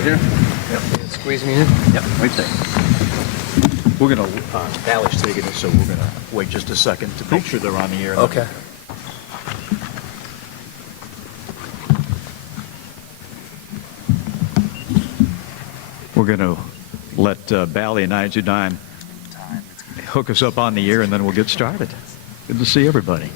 Right here? Yep. Squeeze me in? Yep, right there. We're going to, Bally's taking it, so we're going to wait just a second to make sure they're on the air. Okay. We're going to let Bally and 929 hook us up on the air, and then we'll get started. Good to see everybody.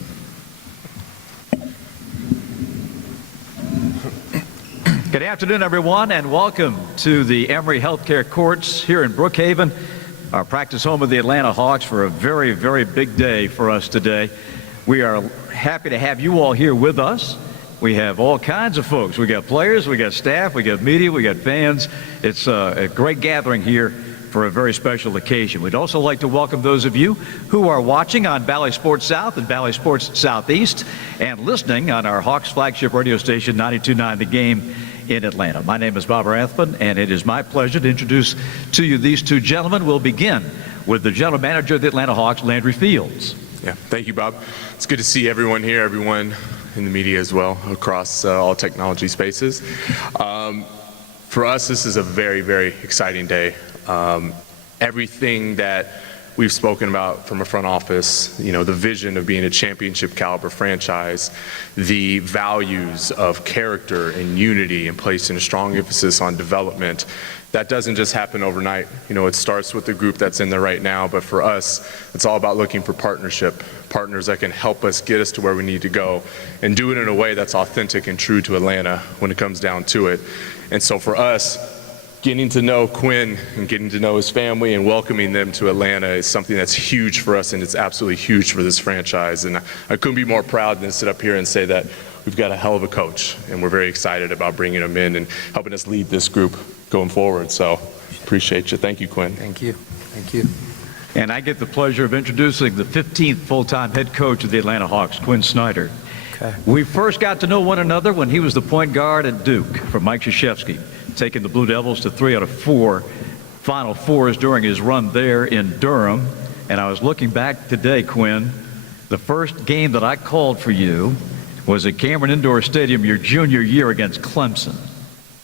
Good afternoon, everyone, and welcome to the Emory Healthcare Courts here in Brookhaven, our practice home of the Atlanta Hawks, for a very, very big day for us today. We are happy to have you all here with us. We have all kinds of folks. We got players, we got staff, we got media, we got fans. It's a great gathering here for a very special occasion. We'd also like to welcome those of you who are watching on Bally Sports South and Bally Sports Southeast and listening on our Hawks flagship radio station 92.9 The Game in Atlanta. My name is Bob Rathbun, and it is my pleasure to introduce to you these two gentlemen. We'll begin with the general manager of the Atlanta Hawks, Landry Fields. Yeah, thank you, Bob. It's good to see everyone here, everyone in the media as well, across all technology spaces. For us, this is a very, very exciting day. Everything that we've spoken about from a front office, you know, the vision of being a championship caliber franchise, the values of character and unity and placing a strong emphasis on development, that doesn't just happen overnight. You know, it starts with the group that's in there right now, but for us, it's all about looking for partners that can help us get us to where we need to go and do it in a way that's authentic and true to Atlanta when it comes down to it. And so for us, getting to know Quin and getting to know his family and welcoming them to Atlanta is something that's huge for us, and it's absolutely huge for this franchise. And I couldn't be more proud than to sit up here and say that we've got a hell of a coach, and we're very excited about bringing him in and helping us lead this group going forward. So appreciate you. Thank you, Quin. Thank you. Thank you. And I get the pleasure of introducing the 15th full-time head coach of the Atlanta Hawks, Quin Snyder. Okay. We first got to know one another when he was the point guard at Duke for Mike Krzyzewski, taking the Blue Devils to 3 out of 4 Final Fours during his run there in Durham. And I was looking back today, Quin, the first game that I called for you was at Cameron Indoor Stadium your junior year against Clemson.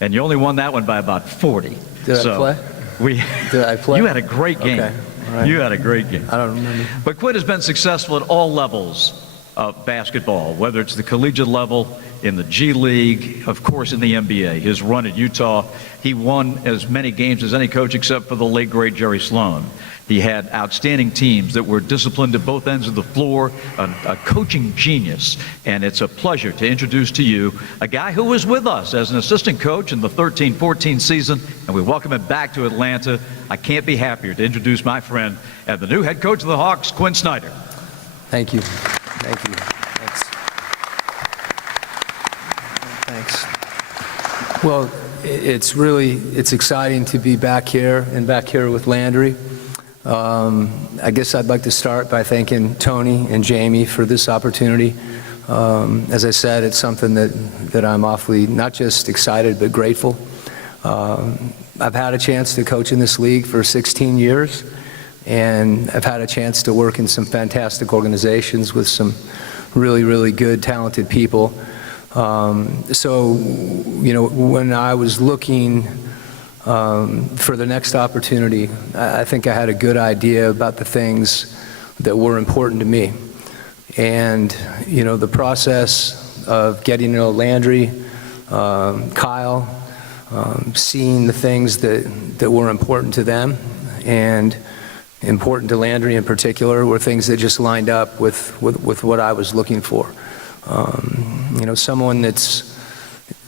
And you only won that one by about 40. Did I play? Did I play? You had a great game. Okay. All right. You had a great game. I don't remember. But Quin has been successful at all levels of basketball, whether it's the collegiate level, in the G League, of course in the NBA. His run at Utah, he won as many games as any coach except for the late great Jerry Sloan. He had outstanding teams that were disciplined at both ends of the floor, a coaching genius. And it's a pleasure to introduce to you a guy who was with us as an assistant coach in the 13-14 season, and we welcome him back to Atlanta. I can't be happier to introduce my friend and the new head coach of the Hawks, Quin Snyder. Thank you. Thank you. Thanks. Well, it's exciting to be back here with Landry. I guess I'd like to start by thanking Tony and Jamie for this opportunity. As I said, it's something that I'm awfully not just excited but grateful. I've had a chance to coach in this league for 16 years, and I've had a chance to work in some fantastic organizations with some really, really good, talented people. So, you know, when I was looking for the next opportunity, I think I had a good idea about the things that were important to me. And, you know, the process of getting to know Landry, Kyle, seeing the things that were important to them and important to Landry in particular were things that just lined up with what I was looking for. You know, someone that's,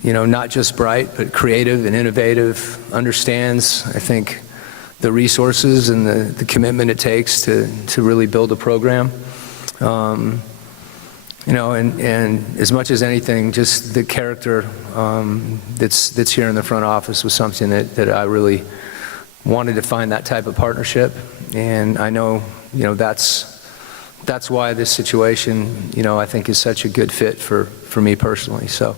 you know, not just bright, but creative and innovative, understands, I think, the resources and the commitment it takes to really build a program. You know, and as much as anything, just the character that's here in the front office was something that I really wanted to find that type of partnership. And I know, you know, that's why this situation, you know, I think is such a good fit for me personally. So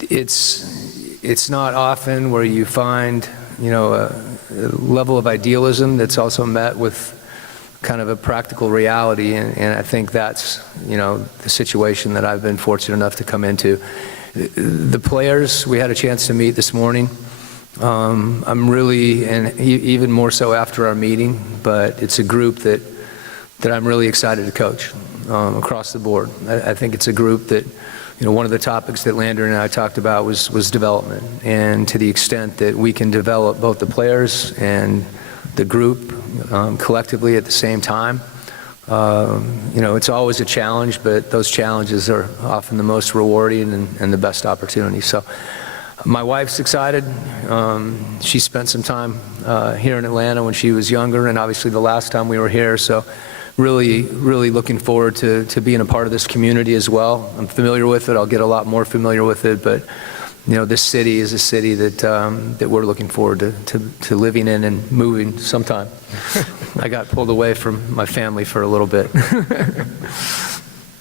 it's not often where you find, you know, a level of idealism that's also met with kind of a practical reality, and I think that's, the situation that I've been fortunate enough to come into. The players, we had a chance to meet this morning. I'm really, and even more so after our meeting, but it's a group that I'm really excited to coach across the board. I think it's a group that, one of the topics that Landry and I talked about was development, and to the extent that we can develop both the players and the group collectively at the same time. It's always a challenge, but those challenges are often the most rewarding and the best opportunities. So my wife's excited. She spent some time here in Atlanta when she was younger, and obviously the last time we were here. So really, really looking forward to being a part of this community as well. I'm familiar with it. I'll get a lot more familiar with it, but this city is a city that we're looking forward to living in and moving sometime. I got pulled away from my family for a little bit.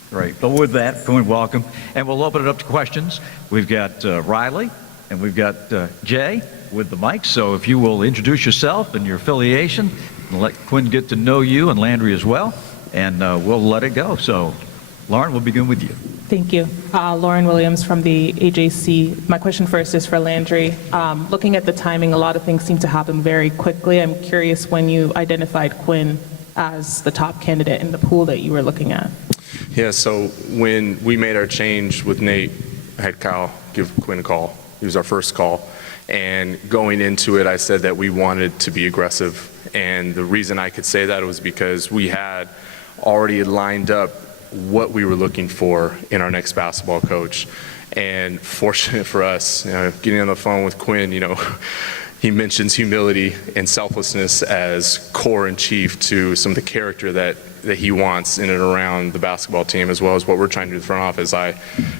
Great. But with that, Quin, welcome. And we'll open it up to questions. We've got Riley and we've got Jay with the mic. So if you will introduce yourself and your affiliation, and let Quin get to know you and Landry as well, and we'll let it go. So, Lauren, we'll begin with you. Thank you. Lauren Williams from the AJC. My question first is for Landry. Looking at the timing, a lot of things seem to happen very quickly. I'm curious when you identified Quin as the top candidate in the pool that you were looking at. Yeah, so when we made our change with Nate, I had Kyle give Quin a call. He was our first call. And going into it, I said that we wanted to be aggressive. And the reason I could say that was because we had already lined up what we were looking for in our next basketball coach. And fortunate for us, getting on the phone with Quin, he mentions humility and selflessness as core and chief to some of the character that he wants in and around the basketball team, as well as what we're trying to do in the front office. I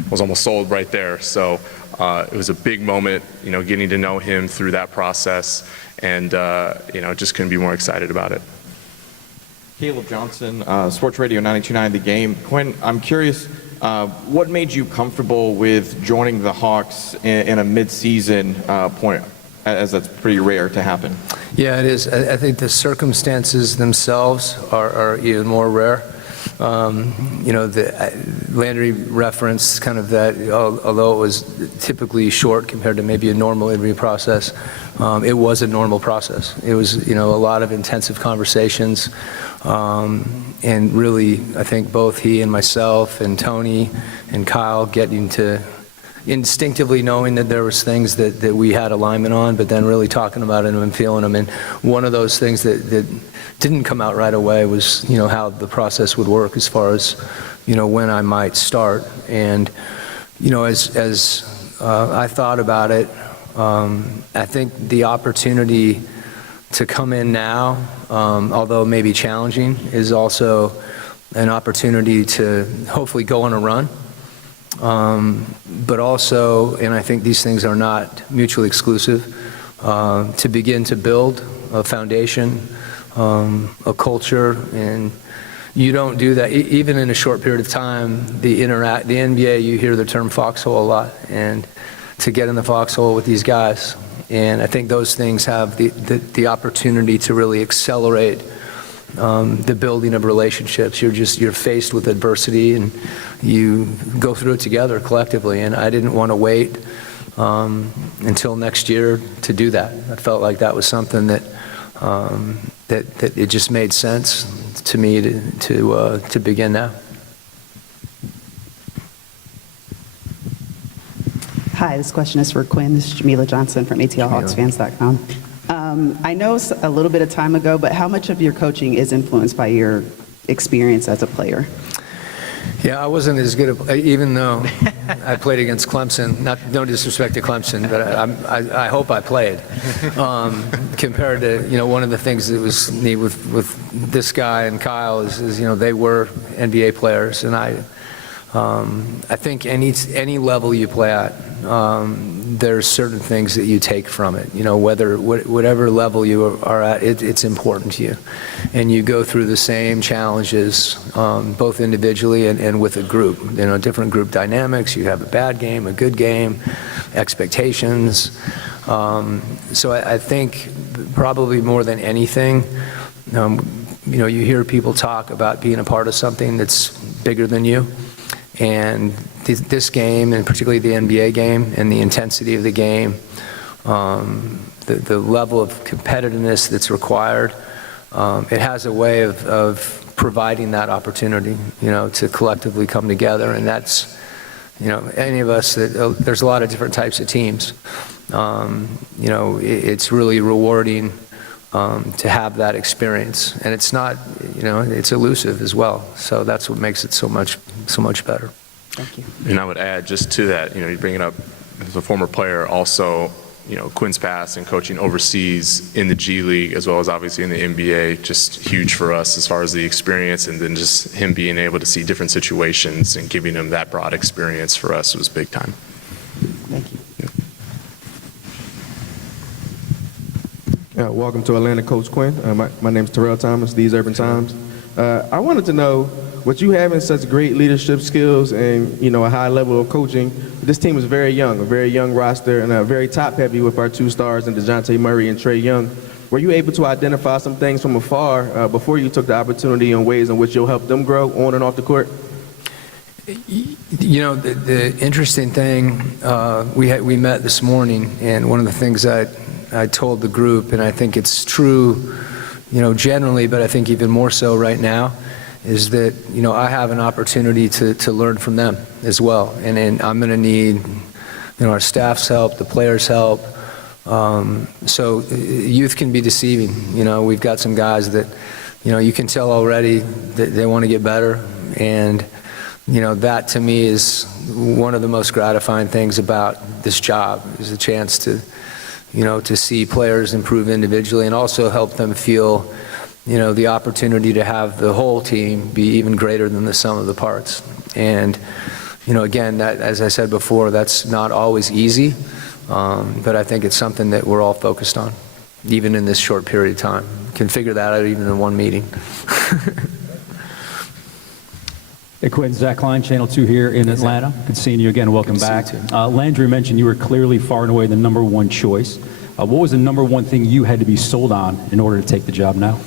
was almost sold right there. So it was a big moment, getting to know him through that process, and just couldn't be more excited about it. Caleb Johnson, Sports Radio 92.9 The Game. Quin, I'm curious, what made you comfortable with joining the Hawks in a mid-season point, as that's pretty rare to happen? Yeah, it is. I think the circumstances themselves are even more rare. Landry referenced kind of that, although it was typically short compared to maybe a normal interview process, it was a normal process. It was, a lot of intensive conversations, and really, I think both he and myself and Tony and Kyle getting to instinctively knowing that there was things that we had alignment on, but then really talking about it and feeling them. And one of those things that didn't come out right away was, how the process would work as far as, when I might start. And, as I thought about it, I think the opportunity to come in now, although maybe challenging, is also an opportunity to hopefully go on a run. But also, and I think these things are not mutually exclusive, to begin to build a foundation, a culture, and you don't do that even in a short period of time. The NBA, you hear the term foxhole a lot, and to get in the foxhole with these guys, and I think those things have the opportunity to really accelerate the building of relationships. You're faced with adversity, and you go through it together collectively. And I didn't want to wait until next year to do that. I felt like that was something that it just made sense to me to begin now. Hi, this question is for Quin. This is Jamila Johnson from ATLHawksFans.com. I know a little bit of time ago, but how much of your coaching is influenced by your experience as a player? Yeah, I wasn't as good, even though I played against Clemson. No disrespect to Clemson, but I hope I played. Compared to, one of the things that was neat with this guy and Kyle is they were NBA players, and I think any level you play at, there's certain things that you take from it. Whatever level you are at, it's important to you, and you go through the same challenges, both individually and with a group. Different group dynamics. You have a bad game, a good game, expectations. So I think probably more than anything, you hear people talk about being a part of something that's bigger than you. And this game, and particularly the NBA game, and the intensity of the game, the level of competitiveness that's required, it has a way of providing that opportunity, to collectively come together. And that's, any of us, there's a lot of different types of teams. It's really rewarding to have that experience. And it's not, it's elusive as well. So that's what makes it so much better. Thank you. And I would add just to that, you bring it up as a former player, also, Quin's past and coaching overseas in the G League as well as obviously in the NBA, just huge for us as far as the experience, and then just him being able to see different situations and giving him that broad experience for us was big time. Thank you. Welcome to Atlanta, Coach Quin. My name is Terrell Thomas, These Urban Times. I wanted to know, what you having such great leadership skills and a high level of coaching. This team is very young, a very young roster, and very top heavy with our two stars, and DeJounte Murray and Trae Young. Were you able to identify some things from afar before you took the opportunity in ways in which you'll help them grow on and off the court? The interesting thing, we met this morning, and one of the things I told the group, and I think it's true, generally, but I think even more so right now, is that, I have an opportunity to learn from them as well. And I'm going to need, our staff's help, the players' help. So youth can be deceiving. We've got some guys that, you can tell already that they want to get better. And, that to me is one of the most gratifying things about this job, is a chance to, to see players improve individually and also help them feel, the opportunity to have the whole team be even greater than the sum of the parts. And, again, that, as I said before, that's not always easy, but I think it's something that we're all focused on, even in this short period of time. Can figure that out even in one meeting. Hey, Quin, Zach Klein, Channel 2 here in Atlanta. Good seeing you again. Welcome back. Landry mentioned you were clearly far and away the #1 choice. What was the #1 thing you had to be sold on in order to take the job now?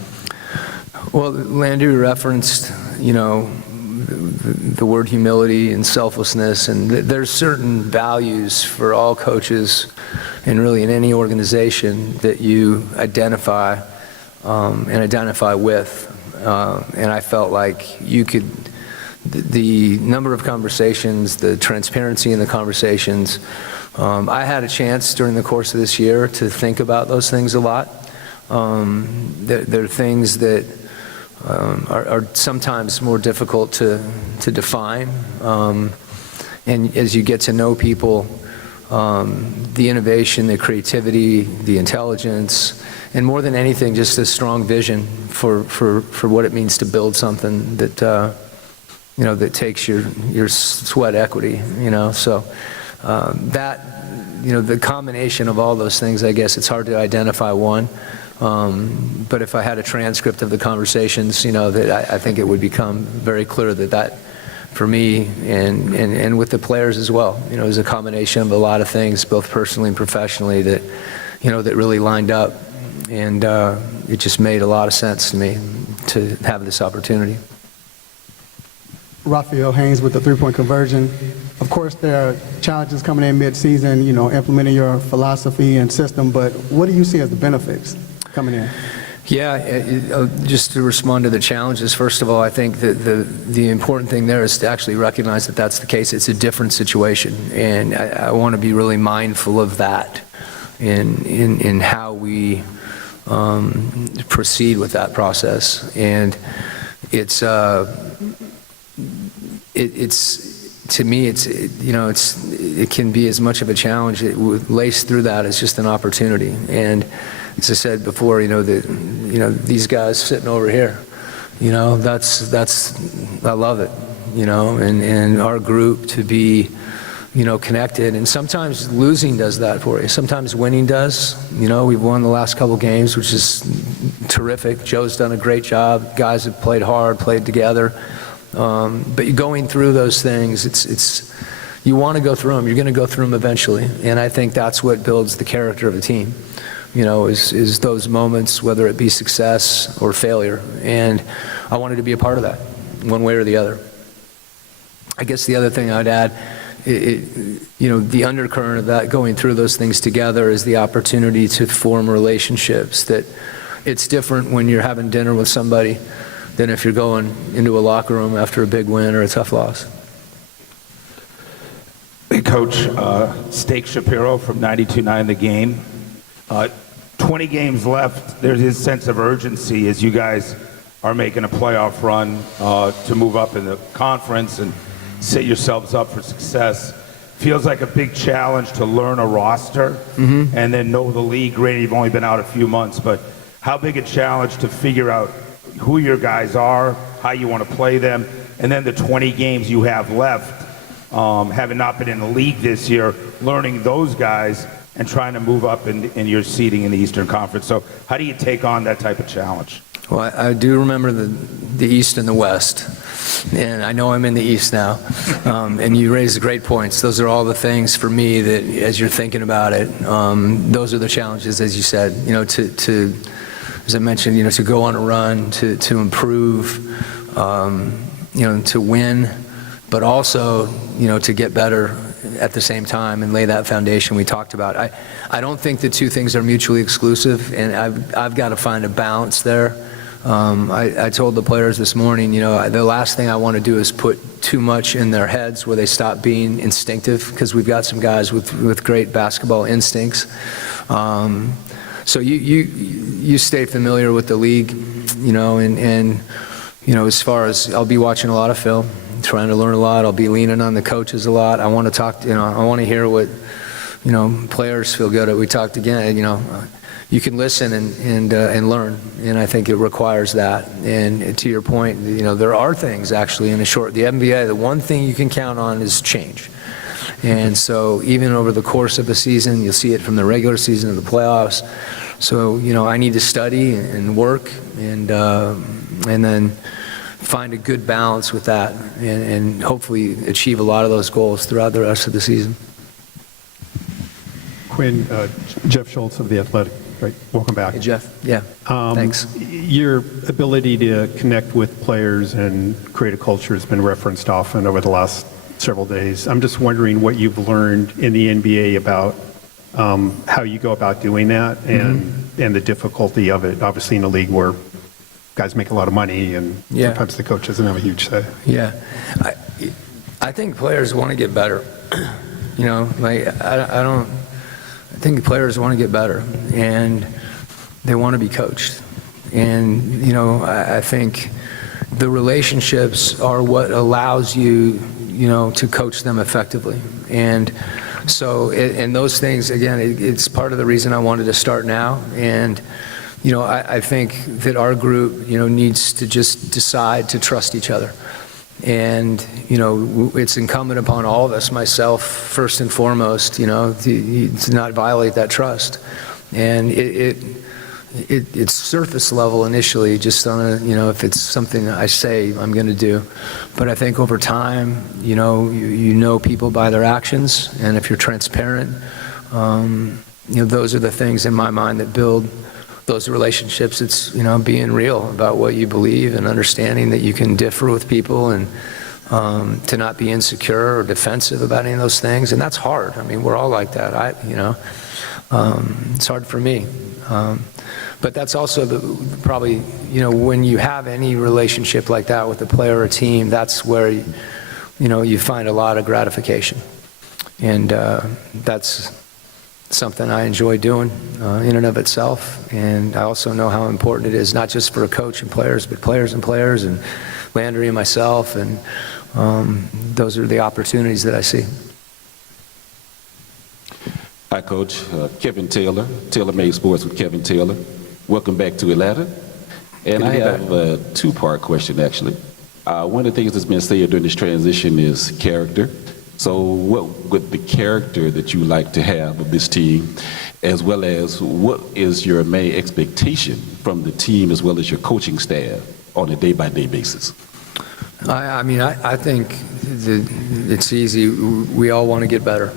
Well, Landry referenced, the word humility and selflessness, and there's certain values for all coaches and really in any organization that you identify and identify with. And I felt like the number of conversations, the transparency in the conversations, I had a chance during the course of this year to think about those things a lot. There are things that are sometimes more difficult to define. And as you get to know people, the innovation, the creativity, the intelligence, and more than anything, just a strong vision for what it means to build something that, that takes your sweat equity, So that, the combination of all those things, I guess it's hard to identify one. But if I had a transcript of the conversations, that I think it would become very clear that for me and with the players as well, it was a combination of a lot of things, both personally and professionally, that, that really lined up. And it just made a lot of sense to me to have this opportunity. Raphael Haynes with the three-point conversion. Of course, there are challenges coming in mid-season, implementing your philosophy and system, but what do you see as the benefits coming in? Yeah, just to respond to the challenges, first of all, I think that the important thing there is to actually recognize that that's the case. It's a different situation, and I want to be really mindful of that in how we proceed with that process. And it's to me, it can be as much of a challenge. Laced through that is just an opportunity. And as I said before, these guys sitting over here, that's I love it, and our group to be, connected. And sometimes losing does that for you. Sometimes winning does. We've won the last couple games, which is terrific. Joe's done a great job. Guys have played hard, played together. But going through those things, it's you want to go through them. You're going to go through them eventually, and I think that's what builds the character of a team. is those moments, whether it be success or failure. And I wanted to be a part of that, one way or the other. I guess the other thing I'd add, the undercurrent of that, going through those things together, is the opportunity to form relationships. That it's different when you're having dinner with somebody than if you're going into a locker room after a big win or a tough loss. Hey, Coach, Steak Shapiro from 92.9 The Game. 20 games left. There's this sense of urgency as you guys are making a playoff run to move up in the conference and set yourselves up for success. Feels like a big challenge to learn a roster and then know the league. Granted, you've only been out a few months, but how big a challenge to figure out who your guys are, how you want to play them, and then the 20 games you have left, having not been in the league this year, learning those guys and trying to move up in your seeding in the Eastern Conference. So how do you take on that type of challenge? Well, I do remember the East and the West, and I know I'm in the East now, and you raised great points. Those are all the things for me that, as you're thinking about it, those are the challenges, as you said, as I mentioned, to go on a run, to improve, to win, but also, to get better at the same time and lay that foundation we talked about. I don't think the two things are mutually exclusive, and I've got to find a balance there. I told the players this morning, the last thing I want to do is put too much in their heads where they stop being instinctive, because we've got some guys with great basketball instincts. So you stay familiar with the league, and as far as, I'll be watching a lot of film, trying to learn a lot. I'll be leaning on the coaches a lot. I want to talk, I want to hear what, players feel good at. We talked again, you can listen and learn, and I think it requires that. And to your point, there are things actually in the NBA, the one thing you can count on is change. And so even over the course of a season, you'll see it from the regular season to the playoffs. So, I need to study and work and then find a good balance with that and hopefully achieve a lot of those goals throughout the rest of the season. Quin, Jeff Schultz of The Athletic. Right. Welcome back. Hey, Jeff. Yeah, thanks. Your ability to connect with players and create a culture has been referenced often over the last several days. I'm just wondering what you've learned in the NBA about how you go about doing that and the difficulty of it, obviously in a league where guys make a lot of money and sometimes the coach doesn't have a huge say. Yeah. I think players want to get better. I think players want to get better, and they want to be coached. And, I think the relationships are what allows you, to coach them effectively. And so, and those things, again, it's part of the reason I wanted to start now. And, I think that our group, needs to just decide to trust each other. And, it's incumbent upon all of us, myself first and foremost, to not violate that trust. And it's surface level initially, just on a, if it's something I say I'm going to do. But I think over time, you know people by their actions. And if you're transparent, those are the things in my mind that build those relationships. It's, being real about what you believe and understanding that you can differ with people and to not be insecure or defensive about any of those things. And that's hard. I mean, we're all like that. It's hard for me. But that's also probably, when you have any relationship like that with a player or a team, that's where, you find a lot of gratification. And that's something I enjoy doing in and of itself. And I also know how important it is, not just for a coach and players, but players and Landry and myself. And those are the opportunities that I see. Hi, Coach. Kevin Taylor, Taylor Made Sports with Kevin Taylor. Welcome back to Atlanta. And I have a two-part question, actually. One of the things that's been said during this transition is character. So what would the character that you like to have of this team, as well as what is your main expectation from the team as well as your coaching staff on a day-by-day basis? I think it's easy. We all want to get better.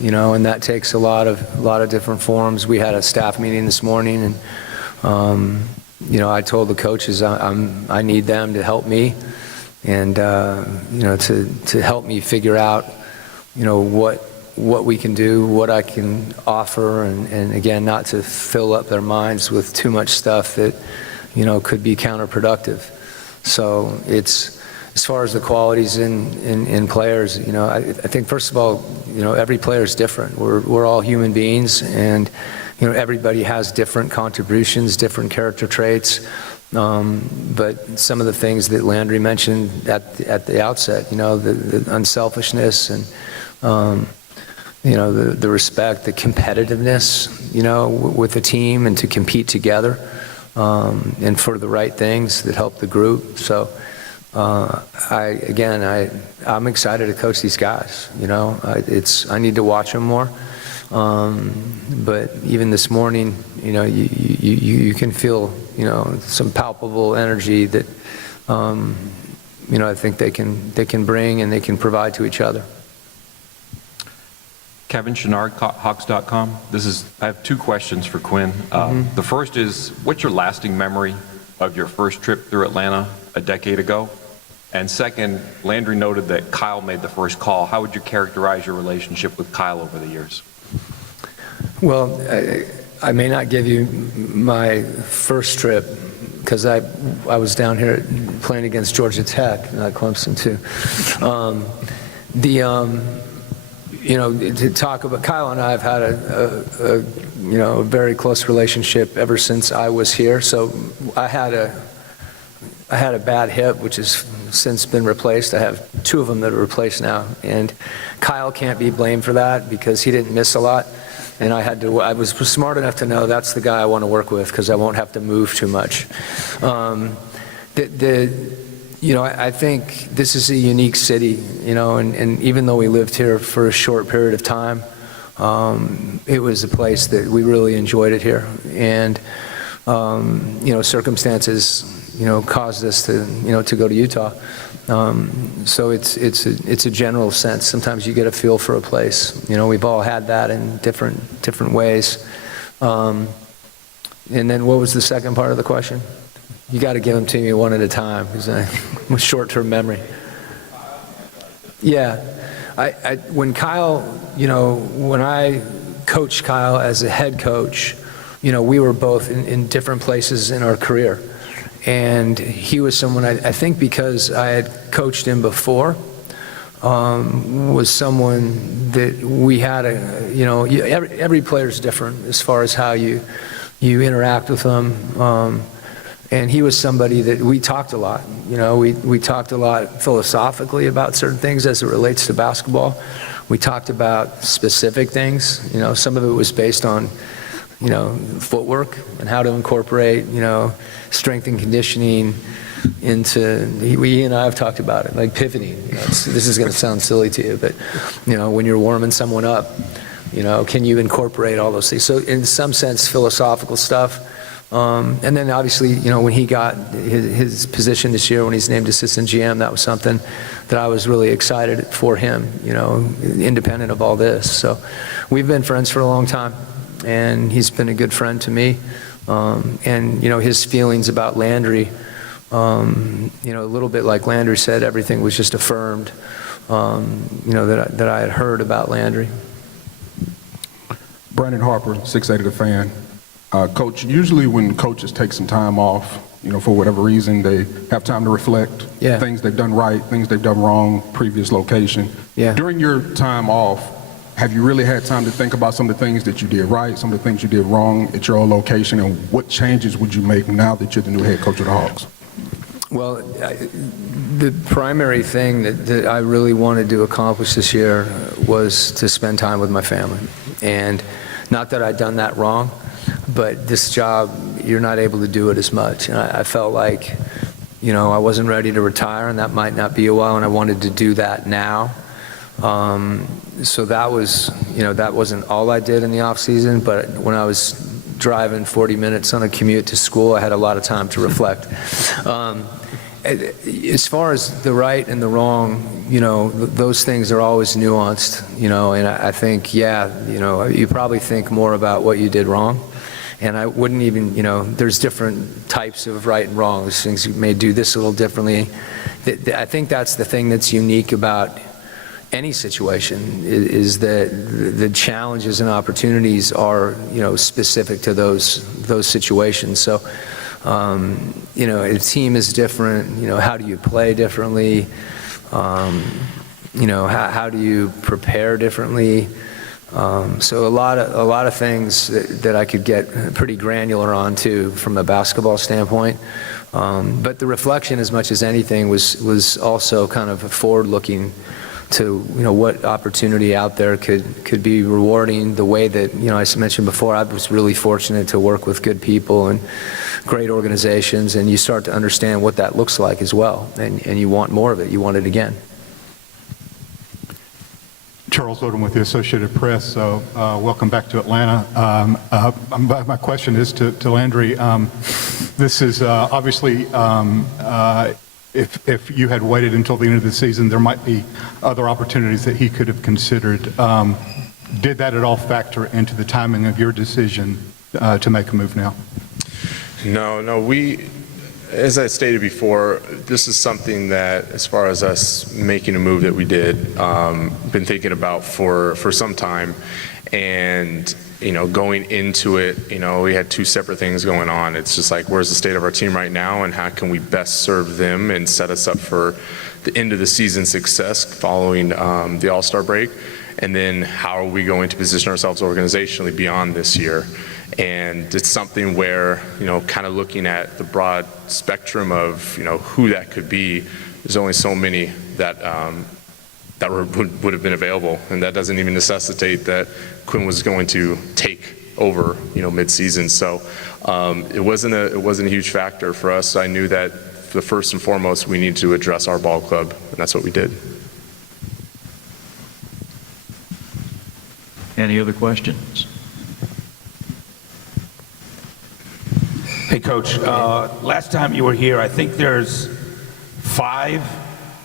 and that takes a lot of different forms. We had a staff meeting this morning, and I told the coaches I need them to help me, and to help me figure out what we can do, what I can offer, and again, not to fill up their minds with too much stuff that could be counterproductive. So it's, as far as the qualities in players, I think first of all, every player is different. We're all human beings, and everybody has different contributions, different character traits. But some of the things that Landry mentioned at the outset, the unselfishness and the respect, the competitiveness, with the team, and to compete together, and for the right things that help the group. So, I'm excited to coach these guys. I need to watch them more. But even this morning, you can feel, some palpable energy that, I think they can bring and they can provide to each other. Kevin Snyder, Hawks.com. I have two questions for Quin. The first is, what's your lasting memory of your first trip through Atlanta a decade ago? And second, Landry noted that Kyle made the first call. How would you characterize your relationship with Kyle over the years? Well, I may not give you my first trip, because I was down here playing against Georgia Tech, not Clemson too. To talk about, Kyle and I have had a very close relationship ever since I was here. So I had a bad hip, which has since been replaced. I have two of them that are replaced now, and Kyle can't be blamed for that because he didn't miss a lot. And I was smart enough to know that's the guy I want to work with, because I won't have to move too much. I think this is a unique city, and even though we lived here for a short period of time, it was a place that we really enjoyed it here. And, circumstances, caused us to go to Utah. So it's a general sense. Sometimes you get a feel for a place. We've all had that in different ways. And then what was the second part of the question? You got to give them to me one at a time, because I'm short-term memory. Yeah, when Kyle, when I coached Kyle as a head coach, we were both in different places in our career. And he was someone, I think because I had coached him before, was someone that we had every player's different as far as how you interact with them. And he was somebody that we talked a lot. We talked a lot philosophically about certain things as it relates to basketball. We talked about specific things. Some of it was based on, footwork and how to incorporate, strength and conditioning into, he and I have talked about it, like pivoting. This is going to sound silly to you, but, when you're warming someone up, can you incorporate all those things? So in some sense, philosophical stuff. And then obviously, when he got his position this year, when he's named assistant GM, that was something that I was really excited for him, independent of all this. So we've been friends for a long time, and he's been a good friend to me. And, his feelings about Landry, a little bit like Landry said, everything was just affirmed, that I had heard about Landry. Brandon Harper, 680 The Fan. Coach, usually when coaches take some time off, for whatever reason, they have time to reflect. Yeah. Things they've done right, things they've done wrong, previous location. Yeah. During your time off, have you really had time to think about some of the things that you did right, some of the things you did wrong at your old location, and what changes would you make now that you're the new head coach of the Hawks? Well, the primary thing that I really wanted to accomplish this year was to spend time with my family. And not that I'd done that wrong, but this job, you're not able to do it as much. And I felt like, I wasn't ready to retire, and that might not be a while, and I wanted to do that now. So that was, that wasn't all I did in the off season, but when I was driving 40 minutes on a commute to school, I had a lot of time to reflect. As far as the right and the wrong, those things are always nuanced, and I think, you probably think more about what you did wrong. And I wouldn't even, there's different types of right and wrong. There's things you may do this a little differently. I think that's the thing that's unique about any situation is that the challenges and opportunities are, specific to those situations. So, a team is different. How do you play differently? How do you prepare differently? So a lot of things that I could get pretty granular on too from a basketball standpoint. But the reflection, as much as anything, was also kind of forward-looking to what opportunity out there could be rewarding. The way that I mentioned before, I was really fortunate to work with good people and great organizations, and you start to understand what that looks like as well, and you want more of it. You want it again. Charles Odom with the Associated Press. Welcome back to Atlanta. My question is to Landry. This is obviously, if you had waited until the end of the season, there might be other opportunities that he could have considered. Did that at all factor into the timing of your decision to make a move now? No, as I stated before, this is something that, as far as us making a move that we did, been thinking about for some time. And, going into it, we had two separate things going on. It's just like, where's the state of our team right now, and how can we best serve them and set us up for the end of the season success following the All-Star break? And then how are we going to position ourselves organizationally beyond this year? And it's something where, kind of looking at the broad spectrum of, who that could be, there's only so many that would have been available. And that doesn't even necessitate that Quin was going to take over, mid-season. So it wasn't a huge factor for us. I knew that first and foremost, we needed to address our ball club, and that's what we did. Any other questions? Hey, Coach, last time you were here, I think there's 5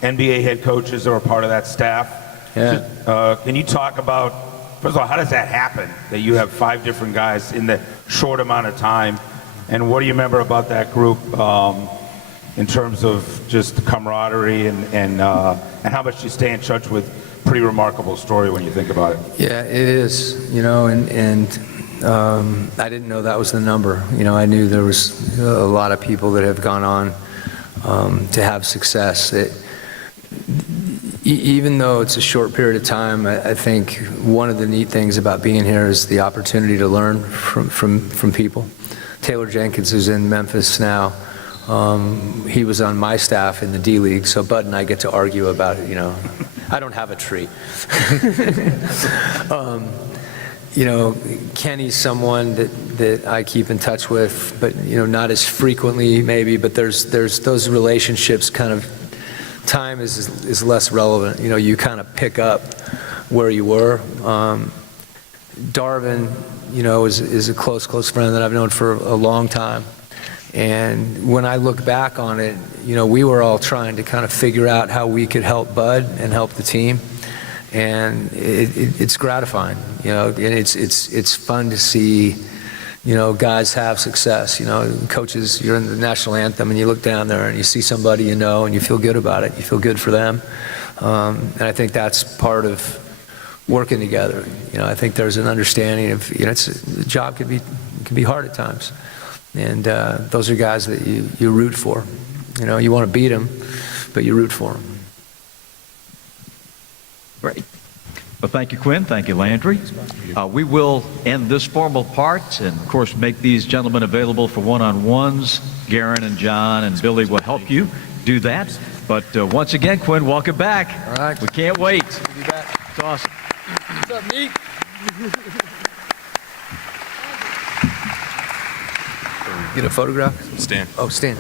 NBA head coaches that were part of that staff. Yeah. Can you talk about, first of all, how does that happen, that you have 5 different guys in the short amount of time? And what do you remember about that group in terms of just camaraderie and how much you stay in touch with? Pretty remarkable story when you think about it. Yeah, it is, and I didn't know that was the number. I knew there was a lot of people that have gone on to have success. Even though it's a short period of time, I think one of the neat things about being here is the opportunity to learn from people. Taylor Jenkins, who's in Memphis now, he was on my staff in the D League, so Bud and I get to argue about it, I don't have a tree. Kenny's someone that I keep in touch with, but not as frequently maybe, but there's those relationships kind of, time is less relevant. You kind of pick up where you were. Darvin, is a close friend that I've known for a long time. And when I look back on it, we were all trying to kind of figure out how we could help Bud and help the team. And it's gratifying, and it's fun to see, guys have success. Coaches, you're in the national anthem and you look down there and you see somebody and you feel good about it. You feel good for them. And I think that's part of working together. I think there's an understanding of, the job can be hard at times. And those are guys that you root for. You want to beat them, but you root for them. Great. Well, thank you, Quin. Thank you, Landry. We will end this formal part and, of course, make these gentlemen available for one-on-ones. Garen and John and Billy will help you do that. But once again, Quin, welcome back. All right. We can't wait. Good to be back. It's awesome. What's up, Meek? Get a photograph? Stan. Oh, Stan.